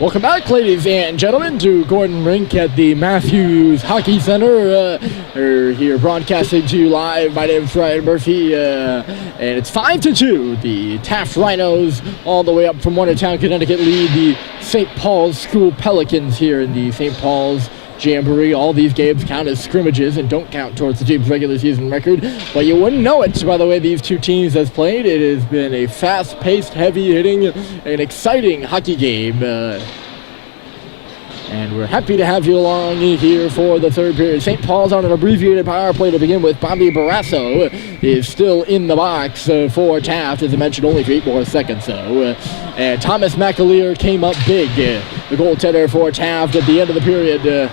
Welcome back, ladies and gentlemen, to Gordon Rink at the Matthews Hockey Center. We're here broadcasting to you live. My name is Ryan Murphy, and it's 5-2. The Taft Rhinos, all the way up from Watertown, Connecticut, lead the St. Paul's School Pelicans here in the St. Paul's Jamboree. All these games count as scrimmages and don't count towards the team's regular season record, but you wouldn't know it by the way these two teams have played. It has been a fast-paced, heavy-hitting, and exciting hockey game. And we're happy to have you along here for the third period. St. Paul's on an abbreviated power play to begin with. Bobby Barrasso is still in the box for Taft, as I mentioned, only for 8 more seconds, though. And Thomas McAleer came up big, the goaltender for Taft at the end of the period.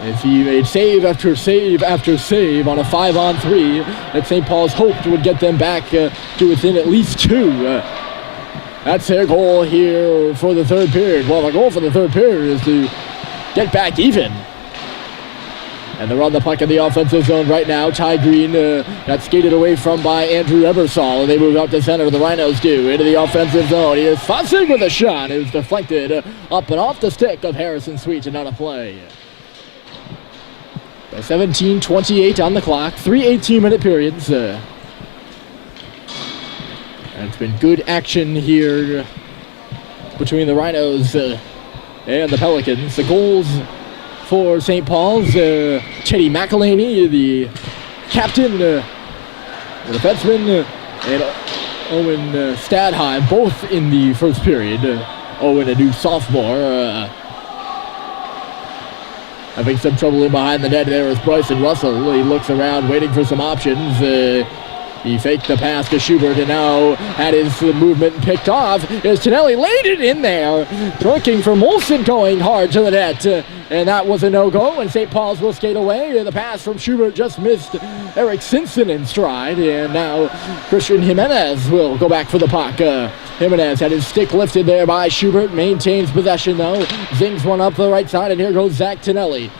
As he made save after save after save on a 5-on-3 that St. Paul's hoped would get them back to within at least 2. That's their goal here for the third period. Well, the goal for the third period is to get back even. And they're on the puck in the offensive zone right now. Ty Green got skated away from by Andrew Ebersol, and they move out to center. The Rhinos do into the offensive zone. He is fussing with a shot. It was deflected up and off the stick of Harrison Sweet and out of play. 17:28 on the clock. 3 18-minute periods. And it's been good action here between the Rhinos and the Pelicans. The goals for St. Paul's, Teddy McElhaney, the captain, the defenseman, and Owen Stadheim, both in the first period. Owen, a new sophomore, having some trouble in behind the net there is Bryson Russell. He looks around, waiting for some options. He faked the pass to Schubert and now had his movement picked off. As Tonelli laid it in there, looking for Molson going hard to the net. And that was a no-go, and St. Paul's will skate away. The pass from Schubert just missed Eric Simpson in stride. And now Christian Jimenez will go back for the puck. Jimenez had his stick lifted there by Schubert, maintains possession though. Zings one up the right side, and here goes Zach Tonelli.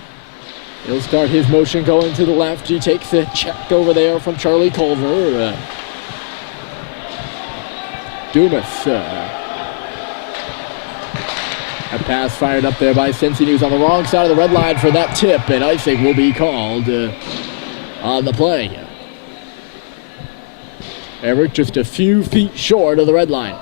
He'll start his motion going to the left. He takes a check over there from Charlie Culver. Dumas. A pass fired up there by Cincy. He was on the wrong side of the red line for that tip, and icing will be called on the play. Eric just a few feet short of the red line.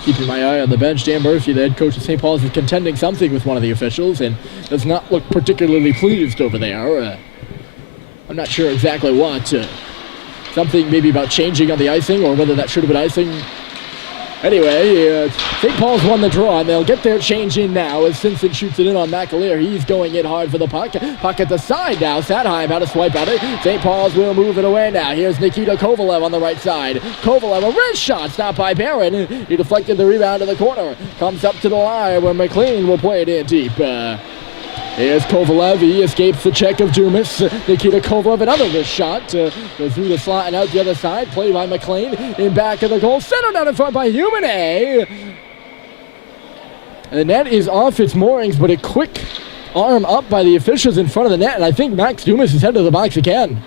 Keeping my eye on the bench, Dan Murphy, the head coach of St. Paul's, is contending something with one of the officials and does not look particularly pleased over there. I'm not sure exactly what. Something maybe about changing on the icing or whether that should have been icing. Anyway, St. Paul's won the draw, and they'll get their change in now as Simpson shoots it in on McAleer. He's going in hard for the puck. Puck at the side now. Sadheim had a swipe at it. St. Paul's will move it away now. Here's Nikita Kovalev on the right side. Kovalev, a wrist shot, stopped by Barron. He deflected the rebound to the corner. Comes up to the line where McLean will play it in deep. Here's Kovalev. He escapes the check of Dumas. Nikita Kovalev, another wrist shot. Goes through the slot and out the other side. Play by McLean. In back of the goal. Centered down in front by Humane. The net is off its moorings, but a quick arm up by the officials in front of the net. And I think Max Dumas is headed to the box again.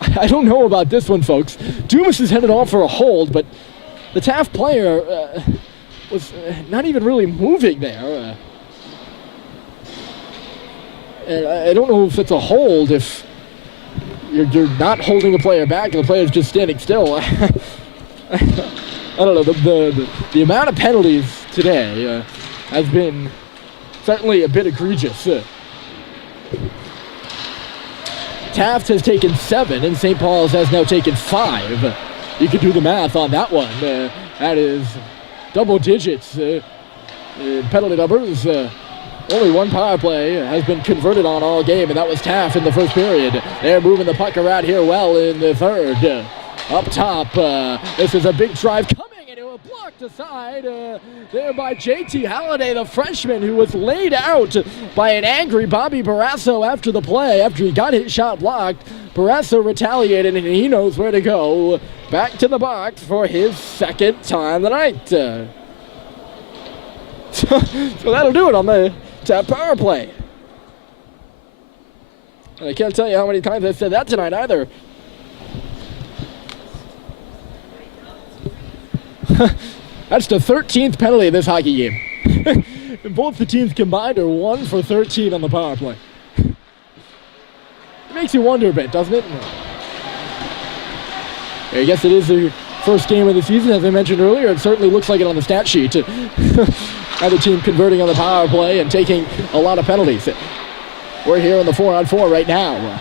I don't know about this one, folks. Dumas is headed off for a hold, but the Taft player was not even really moving there. And I don't know if it's a hold if you're not holding the player back and the player's just standing still. I don't know. The amount of penalties today has been certainly a bit egregious. Taft has taken 7 and St. Paul's has now taken 5. You can do the math on that one. That is double digits in penalty numbers. Only one power play has been converted on all game, and that was Taft in the first period. They're moving the puck around here well in the third. Up top, this is a big drive coming into a blocked aside there by J.T. Halliday, the freshman, who was laid out by an angry Bobby Barrasso after the play. After he got his shot blocked, Barrasso retaliated, and he knows where to go. Back to the box for his second time tonight. So that'll do it on the Taft power play. And I can't tell you how many times I've said that tonight either. That's the 13th penalty of this hockey game. And both the teams combined are 1 for 13 on the power play. It makes you wonder a bit, doesn't it? I guess it is the first game of the season, as I mentioned earlier. It certainly looks like it on the stat sheet. Either team converting on the power play and taking a lot of penalties. We're here on the 4-on-4 right now.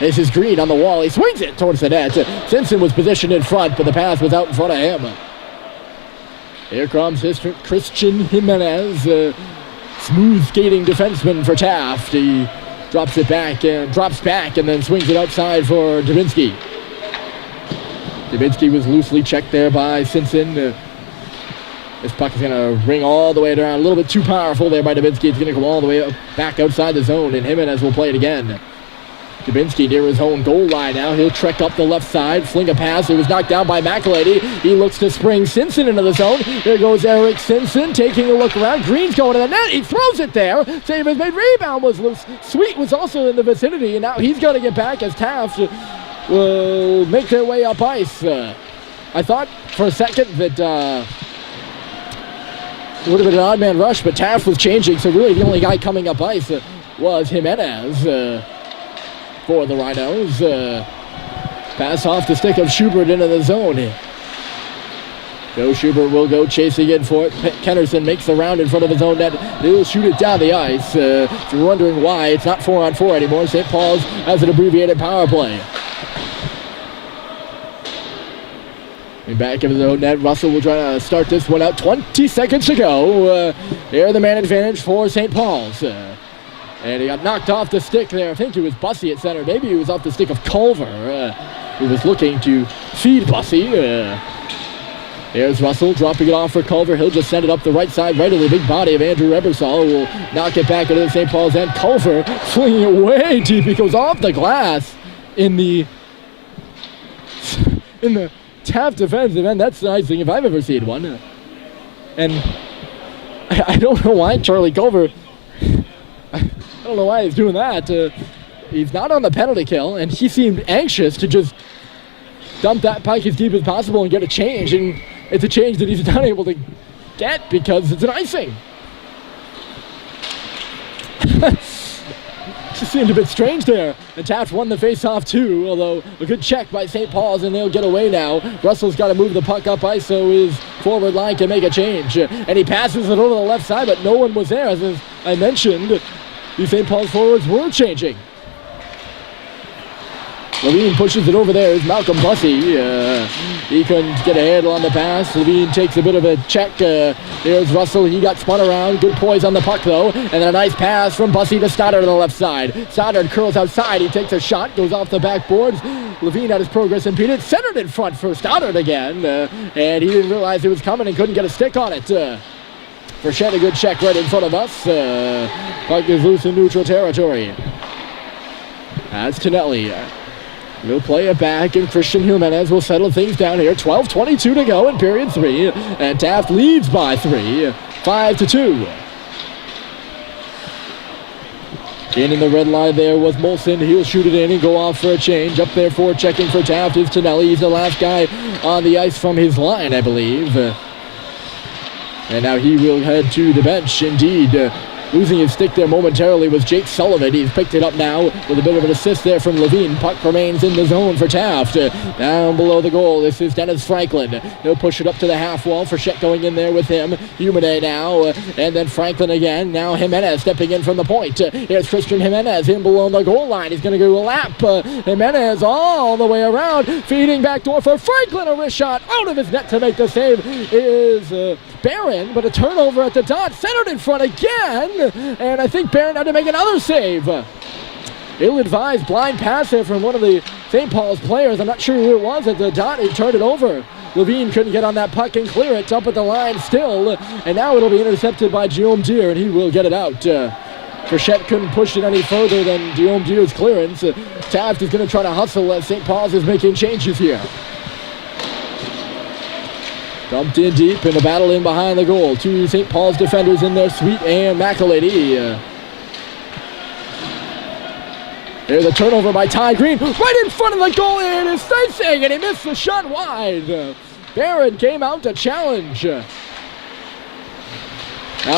This is Green on the wall. He swings it towards the net. Simpson was positioned in front, but the pass was out in front of him. Here comes Christian Jimenez, smooth skating defenseman for Taft. He drops back and then swings it outside for Dubinsky. Dubinsky was loosely checked there by Simpson. This puck is going to ring all the way around. A little bit too powerful there by Dubinsky. It's going to come all the way back outside the zone, and Jimenez will play it again. Dubinsky near his own goal line now. He'll trek up the left side, fling a pass. It was knocked down by McElady. He looks to spring Simpson into the zone. There goes Eric Simpson taking a look around. Green's going to the net. He throws it there. Save is made. Rebound was loose. Sweet was also in the vicinity, and now he's going to get back as Taft will make their way up ice. I thought for a second that it would have been an odd man rush, but Taft was changing, so really the only guy coming up ice was Jimenez. For the Rhinos. Pass off the stick of Schubert into the zone. Joe Schubert will go chasing in for it. Kennerson makes the round in front of his own net. He'll shoot it down the ice. If you're wondering why, it's not 4-on-4 anymore. St. Paul's has an abbreviated power play. Back of his own net. Russell will try to start this one out. 20 seconds to go. Here the man advantage for St. Paul's. And he got knocked off the stick there. I think it was Bussey at center. Maybe he was off the stick of Culver, who was looking to feed Bussey. There's Russell dropping it off for Culver. He'll just send it up the right side, right to the big body of Andrew Ebersol, who will knock it back into the St. Paul's end. Culver flinging it way deep. He goes off the glass in the Taft defensive end. That's the nice thing if I've ever seen one. And I don't know why Charlie Culver... I don't know why he's doing that. He's not on the penalty kill, and he seemed anxious to just dump that puck as deep as possible and get a change, and it's a change that he's not able to get because it's an icing. Just seemed a bit strange there. And Taft won the face-off too, although a good check by St. Paul's, and they'll get away now. Russell's got to move the puck up ice so his forward line can make a change. And he passes it over the left side, but no one was there. As I mentioned, the St. Paul's forwards were changing. Levine pushes it over there. It's Malcolm Bussey. He couldn't get a handle on the pass. Levine takes a bit of a check. There's Russell. He got spun around. Good poise on the puck, though. And then a nice pass from Bussey to Stoddard on the left side. Stoddard curls outside. He takes a shot. Goes off the backboards. Levine had his progress impeded. Centered in front for Stoddard again. And he didn't realize it was coming and couldn't get a stick on it. Frechette, a good check right in front of us. Puck is loose in neutral territory. That's Tonelli. We'll play it back, and Christian Jimenez will settle things down here. 12:22 to go in period 3, and Taft leads by 3, 5-2. In the red line there was Molson. He'll shoot it in and go off for a change. Up there for checking for Taft is Tonelli. He's the last guy on the ice from his line, I believe. And now he will head to the bench, indeed. Losing his stick there momentarily was Jake Sullivan. He's picked it up now with a bit of an assist there from Levine. Puck remains in the zone for Taft. Down below the goal, this is Dennis Franklin. He'll push it up to the half wall. Frechette going in there with him. Humane now, and then Franklin again. Now Jimenez stepping in from the point. Here's Christian Jimenez in below the goal line. He's going to go a lap. Jimenez all the way around, feeding back door for Franklin. A wrist shot out of his net to make the save is Barron, but a turnover at the dot. Centered in front again. And I think Barron had to make another save. Ill-advised blind pass there from one of the St. Paul's players. I'm not sure who it was at the dot. He turned it over. Levine couldn't get on that puck and clear it. Up at the line still. And now it'll be intercepted by Guillaume Deere, and he will get it out. Frechette couldn't push it any further than Guillaume Deere's clearance. Taft is going to try to hustle as St. Paul's is making changes here. Dumped in deep in the battle in behind the goal. Two St. Paul's defenders in there, Sweet and McElady. There's a turnover by Ty Green, right in front of the goal, and it's facing, and he missed the shot wide. Barron came out to challenge. Now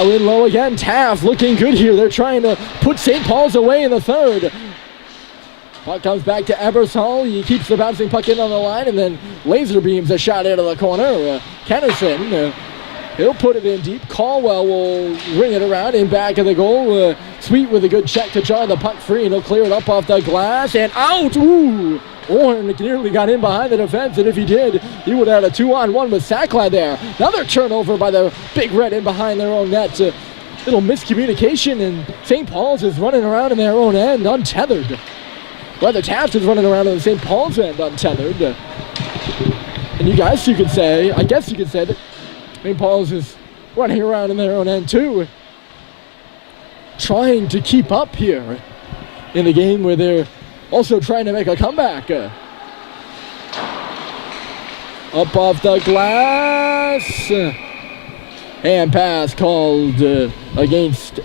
in low again, Taft looking good here. They're trying to put St. Paul's away in the third. Puck comes back to Ebersol. He keeps the bouncing puck in on the line, and then laser beams a shot into the corner. Kennison, he'll put it in deep. Caldwell will ring it around in back of the goal. Sweet with a good check to jar the puck free, and he'll clear it up off the glass and out. Ooh! Orn nearly got in behind the defense, and if he did, he would have had a 2-on-1 with Sacklad there. Another turnover by the Big Red in behind their own net. Little miscommunication, and St. Paul's is running around in their own end, untethered. Rather, Taft is running around in the St. Paul's end, untethered. And I guess you could say that St. Paul's is running around in their own end too, trying to keep up here in the game where they're also trying to make a comeback. Up off the glass. Hand pass called against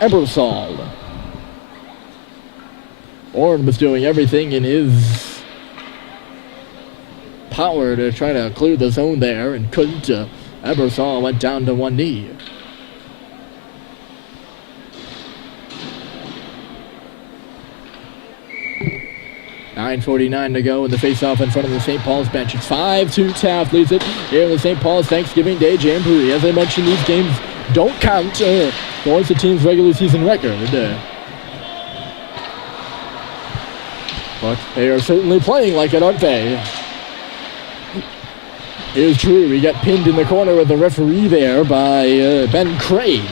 Ebersol. Orn was doing everything in his power to try to clear the zone there and couldn't. Ebersol went down to one knee. .9:49 to go in the face-off in front of the St. Paul's bench. It's 5-2. Taft leads it here in the St. Paul's Thanksgiving Day Jamboree. As I mentioned, these games don't count towards the team's regular season record. But they are certainly playing like it, aren't they? Here's Drew. He got pinned in the corner with the referee there by Ben Craig.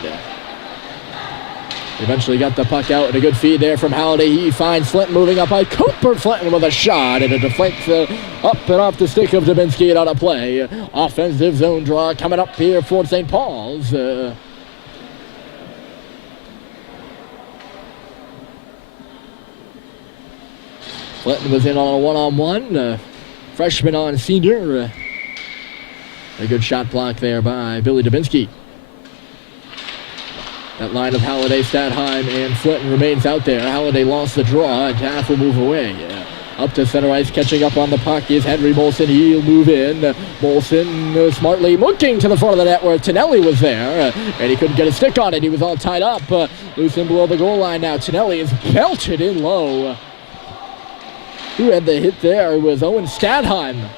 Eventually got the puck out and a good feed there from Halliday. He finds Flint moving up by Cooper Flinton with a shot, and it deflects up and off the stick of Dubinsky and out of play. Offensive zone draw coming up here for St. Paul's. Flinton was in on a one-on-one. Freshman on senior. A good shot block there by Billy Dubinsky. That line of Halliday, Stadheim, and Flinton remains out there. Halliday lost the draw, and Taft will move away. Up to center ice, catching up on the puck is Henry Molson. He'll move in. Molson smartly looking to the front of the net where Tonelli was there, and he couldn't get a stick on it. He was all tied up. Loose in below the goal line now. Tonelli is belted in low. Who had the hit there? It was Owen Stadheim.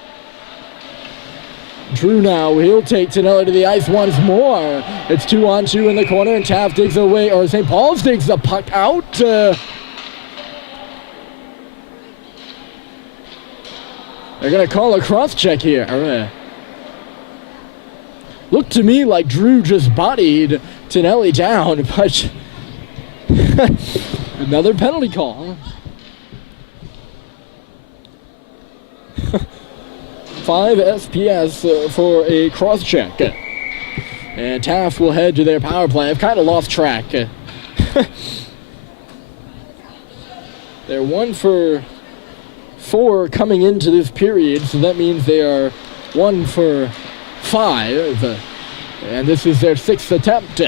Drew now, he'll take Tonelli to the ice once more. It's 2-on-2 in the corner, and Taft digs away, or St. Paul's digs the puck out. They're going to call a cross-check here. Looked to me like Drew just bodied Tonelli down, but another penalty call. 5 SPS for a cross-check. And Taft will head to their power play. I've kind of lost track. They're 1 for 4 coming into this period, so that means they are 1 for 5. And this is their 6th attempt.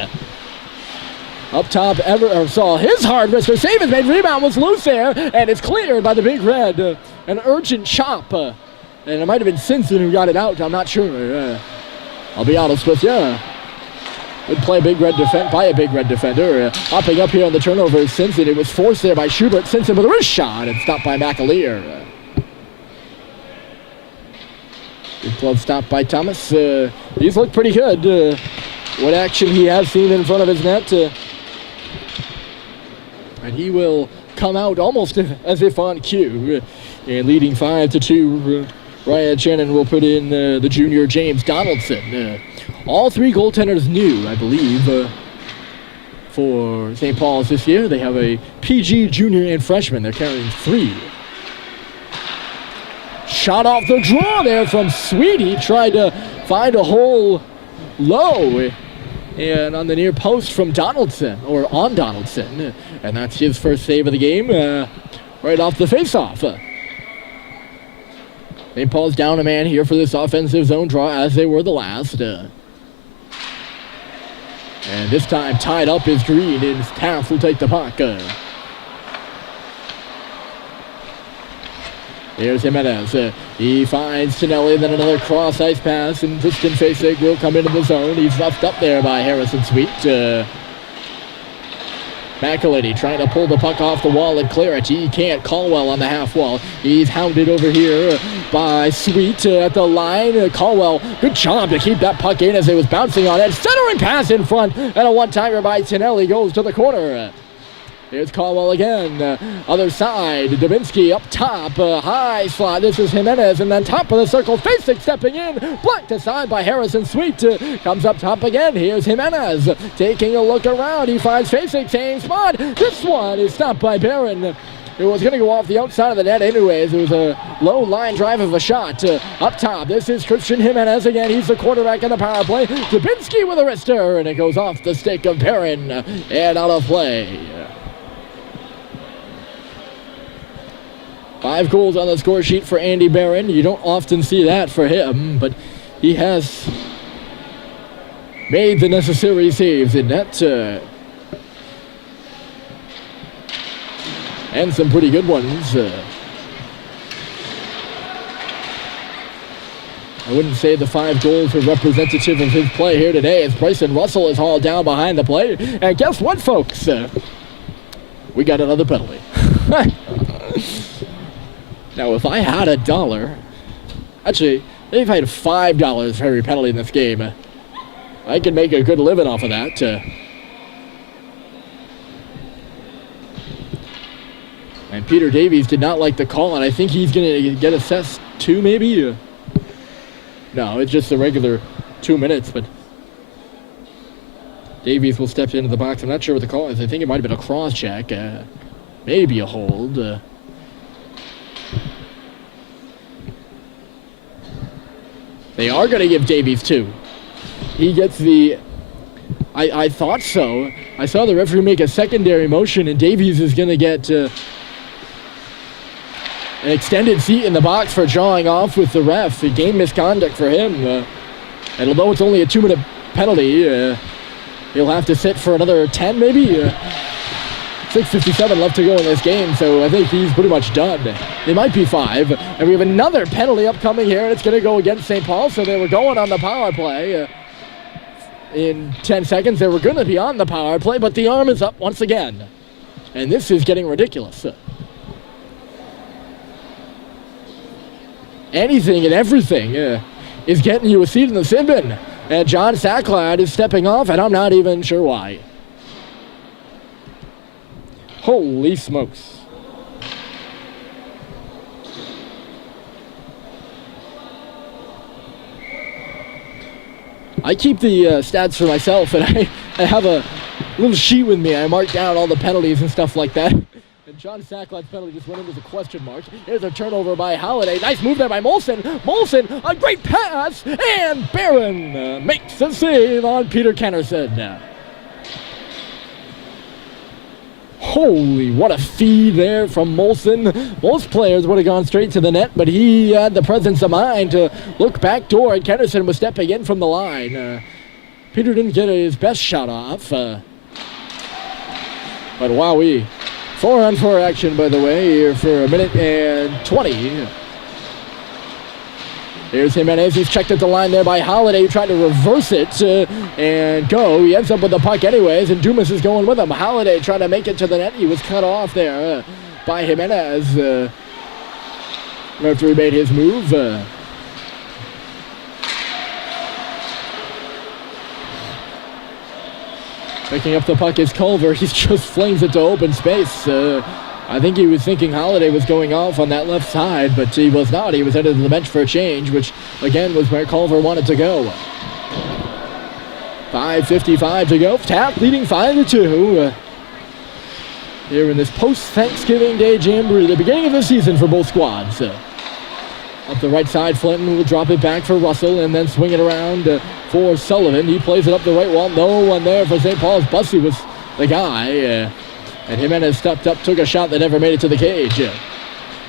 Up top, Ebersol, his hard wrist, save is made, rebound was loose there, and it's cleared by the Big Red. An urgent chop. And it might have been Simpson who got it out. I'm not sure. I'll be honest with you. Good play by a Big Red defender. Hopping up here on the turnover is Simpson. It was forced there by Schubert. Simpson with a wrist shot and stopped by McAleer. Good glove stop by Thomas. He's looked pretty good. What action he has seen in front of his net. And he will come out almost as if on cue. And leading 5-2. Ryan Shannon will put in the junior James Donaldson. All 3 goaltenders new, I believe, for St. Paul's this year. They have a PG, junior, and freshman. They're carrying 3. Shot off the draw there from Sweetie. Tried to find a hole low. And on the near post from Donaldson, or on Donaldson. And that's his first save of the game, right off the face-off. St. Paul's down a man here for this offensive zone draw, as they were the last. And this time tied up is Green, and Taft will take the puck. Here's Jimenez. He finds Tonelli, then another cross-ice pass, and Tristan Fasig will come into the zone. He's left up there by Harrison Sweet. McElhinney trying to pull the puck off the wall and clear it. He can't. Caldwell on the half wall. He's hounded over here by Sweet at the line. Caldwell, good job to keep that puck in as it was bouncing on it. Centering pass in front, and a one-timer by Tonelli goes to the corner. Here's Caldwell again. Other side. Dubinsky up top. High slot. This is Jimenez. And then top of the circle. Fasig stepping in. Blocked aside by Harrison Sweet. Comes up top again. Here's Jimenez. Taking a look around. He finds Fasig. Same spot. This one is stopped by Barron. It was going to go off the outside of the net anyways. It was a low line drive of a shot. Up top. This is Christian Jimenez again. He's the quarterback in the power play. Dubinsky with a wrister. And it goes off the stick of Barron. And out of play. 5 goals on the score sheet for Andy Barron. You don't often see that for him, but he has made the necessary saves in net. And some pretty good ones. I wouldn't say the 5 goals are representative of his play here today, as Bryson Russell is hauled down behind the play. And guess what, folks? We got another penalty. Now, if I had $1, actually, they've had $5 for every penalty in this game. I could make a good living off of that. And Peter Davies did not like the call, and I think he's going to get assessed 2, maybe? No, it's just a regular 2 minutes, but Davies will step into the box. I'm not sure what the call is. I think it might have been a cross check. Maybe a hold. They are going to give Davies 2. He gets the... I thought so. I saw the referee make a secondary motion, and Davies is going to get an extended seat in the box for drawing off with the ref. A game misconduct for him. And although it's only a 2-minute penalty, he'll have to sit for another 10 maybe. 6:57 left to go in this game, so I think he's pretty much done. It might be 5. And we have another penalty upcoming here, and it's going to go against St. Paul, so they were going on the power play. In 10 seconds, they were going to be on the power play, but the arm is up once again. And this is getting ridiculous. Anything and everything is getting you a seat in the sin bin. And John Sacklad is stepping off, and I'm not even sure why. Holy smokes. I keep the stats for myself, and I have a little sheet with me. I mark down all the penalties and stuff like that. And John Sacklad's penalty just went into the question mark. Here's a turnover by Halliday. Nice move there by Molson. Molson, a great pass, and Barron makes a save on Peter Kennerson. Holy, what a feed there from Molson. Most players would have gone straight to the net, but he had the presence of mind to look back door, and Kennerson was stepping in from the line. Peter didn't get his best shot off. But wowee. 4-on-4 action, by the way, here for 1:20. Here's Jimenez. He's checked at the line there by Halliday, trying to reverse it and go. He ends up with the puck anyways, and Dumas is going with him. Halliday trying to make it to the net. He was cut off there by Jimenez after he made his move. Picking up the puck is Culver. He just flings it to open space. I think he was thinking Halliday was going off on that left side, but he was not. He was headed to the bench for a change, which, again, was where Culver wanted to go. 5:55 to go. Taft leading 5-2. Here in this post-Thanksgiving Day Jamboree, the beginning of the season for both squads. Up the right side, Flinton will drop it back for Russell and then swing it around for Sullivan. He plays it up the right wall. No one there for St. Paul's. Bussey was the guy. And Jimenez stepped up, took a shot that never made it to the cage.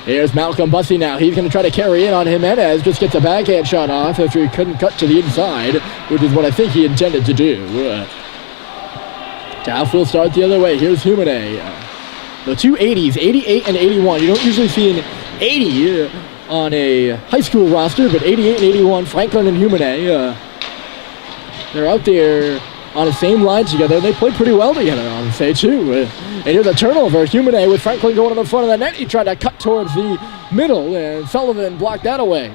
Here's Malcolm Bussey now. He's going to try to carry in on Jimenez. Just gets a backhand shot off after he couldn't cut to the inside, which is what I think he intended to do. Taft will start the other way. Here's Jimenez. The two 80s, 88 and 81. You don't usually see an 80 on a high school roster, but 88 and 81, Franklin and Jimenez, they're out there on the same line together. They played pretty well together, I would say, too. And here's a turnover. Jimenez with Franklin going to the front of the net. He tried to cut towards the middle, and Sullivan blocked that away.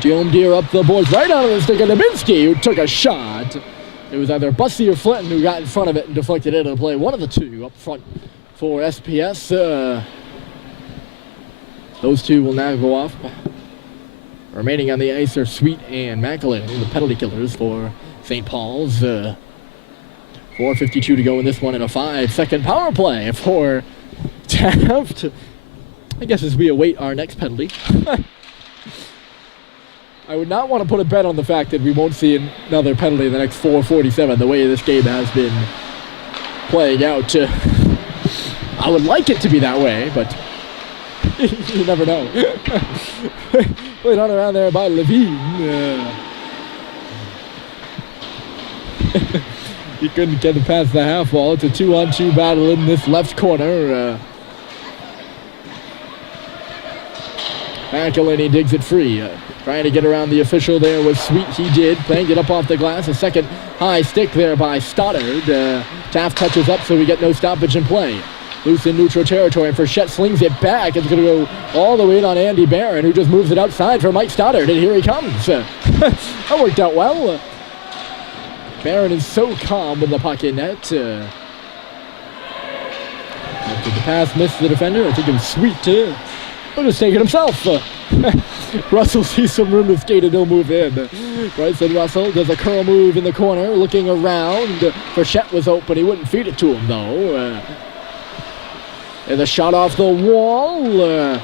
John Deere up the boards right out of the stick of Naminsky, who took a shot. It was either Bussey or Flinton who got in front of it and deflected it into play. One of the two up front for SPS. Those two will now go off. Remaining on the ice are Sweet and Macklin, the penalty killers for St. Paul's. 4:52 to go in this one, and a 5-second power play for Taft. I guess as we await our next penalty. I would not want to put a bet on the fact that we won't see another penalty in the next 4:47, the way this game has been playing out. I would like it to be that way, but you never know. Played on around there by Levine. He couldn't get it past the half wall. It's a 2-on-2 battle in this left corner. Macklin digs it free. Trying to get around the official there was Sweet. He did. Playing it up off the glass. A second high stick there by Stoddard. Taft touches up, so we get no stoppage in play. Loose in neutral territory. Frechette slings it back. It's going to go all the way in on Andy Barron, who just moves it outside for Mike Stoddard. And here he comes. That worked out well. Barron is so calm with the puck in net. After the pass missed the defender, I think it was Sweet. He'll just take it himself. Russell sees some room to skate and he'll move in. Bryson Russell does a curl move in the corner, looking around. Frechette was open. He wouldn't feed it to him, though. And the shot off the wall.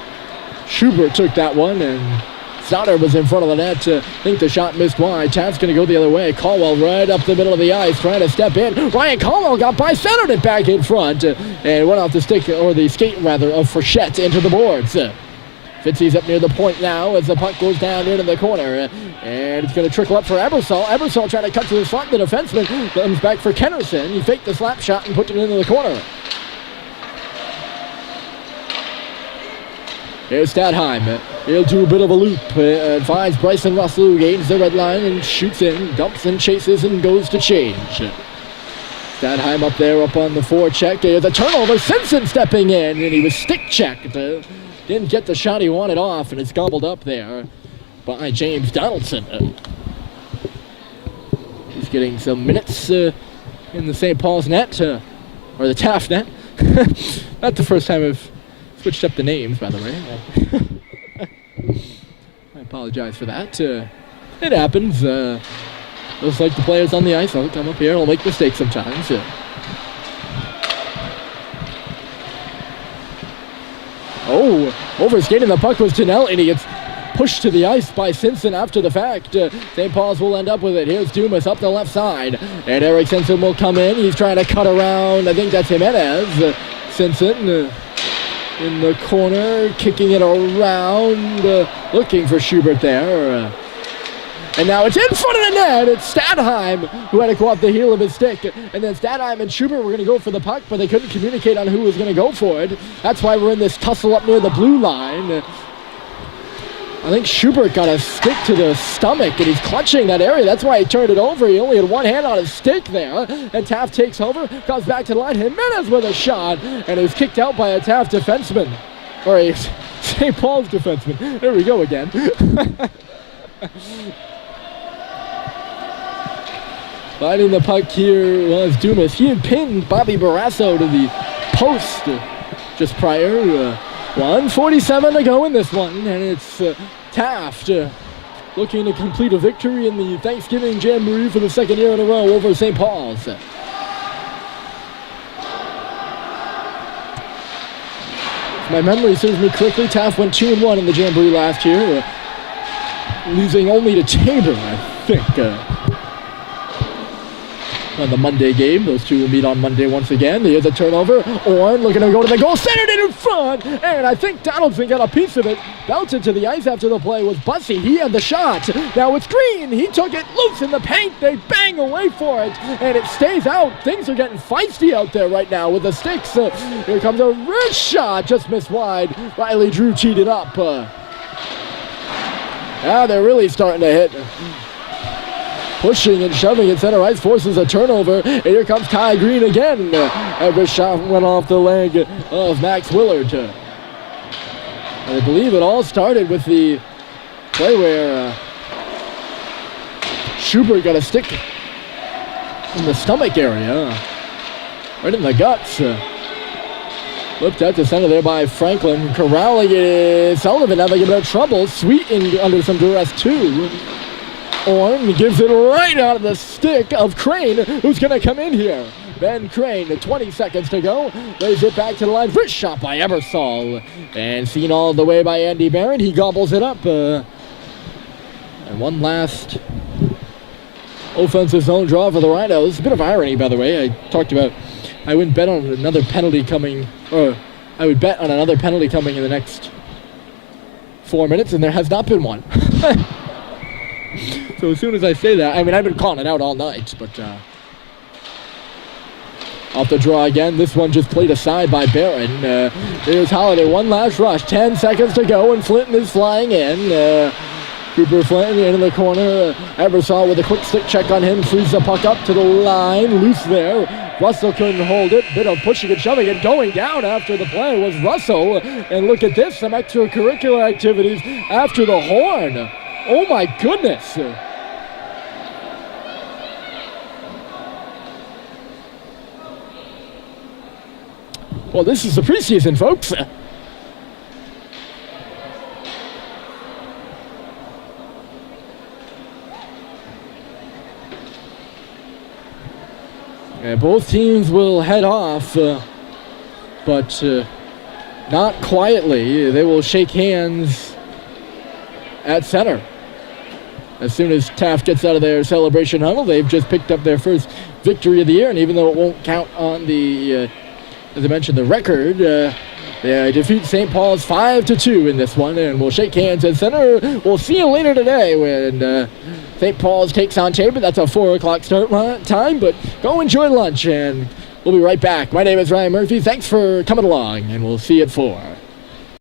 Schubert took that one, and Stoddard was in front of the net. I think the shot missed wide. Taft's going to go the other way. Caldwell right up the middle of the ice, trying to step in. Ryan Caldwell got by, centered it back in front, and went off the stick, or the skate rather, of Frechette into the boards. Fitzy's up near the point now as the puck goes down into the corner. And it's going to trickle up for Ebersol. Ebersol trying to cut to the front. The defenseman comes back for Kennerson. He faked the slap shot and put it into the corner. Here's Stadheim. He'll do a bit of a loop. Finds Bryson Russell, who gains the red line and shoots in, dumps and chases and goes to change. Stadheim up there up on the forecheck. There's a turnover. Simpson stepping in, and he was stick checked. Didn't get the shot he wanted off, and it's gobbled up there by James Donaldson. He's getting some minutes in the St. Paul's net, or the Taft net. Not the first time I've switched up the names, by the way. I apologize for that. It happens. Just like the players on the ice, I'll come up here, I'll make mistakes sometimes. Oh, overskating the puck was Janelle, and he gets pushed to the ice by Simpson after the fact. St. Paul's will end up with it. Here's Dumas up the left side, and Eric Simpson will come in. He's trying to cut around, I think that's Jimenez. Simpson in the corner, kicking it around, looking for Schubert there. And now it's in front of the net. It's Stadheim who had to go off the heel of his stick. And then Stadheim and Schubert were going to go for the puck, but they couldn't communicate on who was going to go for it. That's why we're in this tussle up near the blue line. I think Schubert got a stick to the stomach, and he's clutching that area. That's why he turned it over. He only had one hand on his stick there. And Taft takes over, comes back to the line. Jimenez with a shot, and it was kicked out by a Taft defenseman. Or a St. Paul's defenseman. There we go again. Finding the puck here was Dumas. He had pinned Bobby Barrasso to the post just prior. 1:47 to go in this one, and it's Taft looking to complete a victory in the Thanksgiving Jamboree for the second year in a row over St. Paul's. If my memory serves me correctly, Taft went 2-1 in the Jamboree last year, losing only to Tabor, I think. on the Monday game. Those two will meet on Monday once again. Here's a turnover. Orn looking to go to the goal, centered it in front, and I think Donaldson got a piece of it. Bounced to the ice after the play was Bussey. He had the shot. Now it's Green. He took it loose in the paint. They bang away for it, and it stays out. Things are getting feisty out there right now with the sticks. Here comes a wrist shot, just missed wide. Riley Drew teed it up. Now they're really starting to hit. Pushing and shoving at center ice forces a turnover. And here comes Ty Green again. Every shot went off the leg of Max Willard. And I believe it all started with the play where Schubert got a stick in the stomach area. Right in the guts. Whipped out to center there by Franklin. Corralling it. Sullivan having a bit of trouble. Sweeten under some duress too. Orn gives it right out of the stick of Crane, who's going to come in here. Ben Crane, 20 seconds to go. Lays it back to the line. Wrist shot by Ebersol. And seen all the way by Andy Barron. He gobbles it up. And one last offensive zone draw for the Rhinos. A bit of irony, by the way. I talked about I wouldn't bet on another penalty coming, or I would bet on another penalty coming in the next 4 minutes, and there has not been one. So as soon as I say that, I mean, I've been calling it out all night, but off the draw again. This one just played aside by Barron. Here's Holiday, one last rush, 10 seconds to go, and Flinton is flying in. Cooper Flinton into the corner. Ebersol with a quick stick check on him, frees the puck up to the line, loose there. Russell couldn't hold it. Bit of pushing and shoving and going down after the play was Russell. And look at this, some extracurricular activities after the horn. Oh my goodness. Well, this is the preseason, folks. And both teams will head off, but not quietly. They will shake hands at center. As soon as Taft gets out of their celebration huddle, they've just picked up their first victory of the year, and even though it won't count on the, as I mentioned, the record, they defeat St. Paul's 5-2 in this one, and we'll shake hands at center. We'll see you later today when St. Paul's takes on Chapin. That's a 4 o'clock start time, but go enjoy lunch, and we'll be right back. My name is Ryan Murphy. Thanks for coming along, and we'll see you at 4.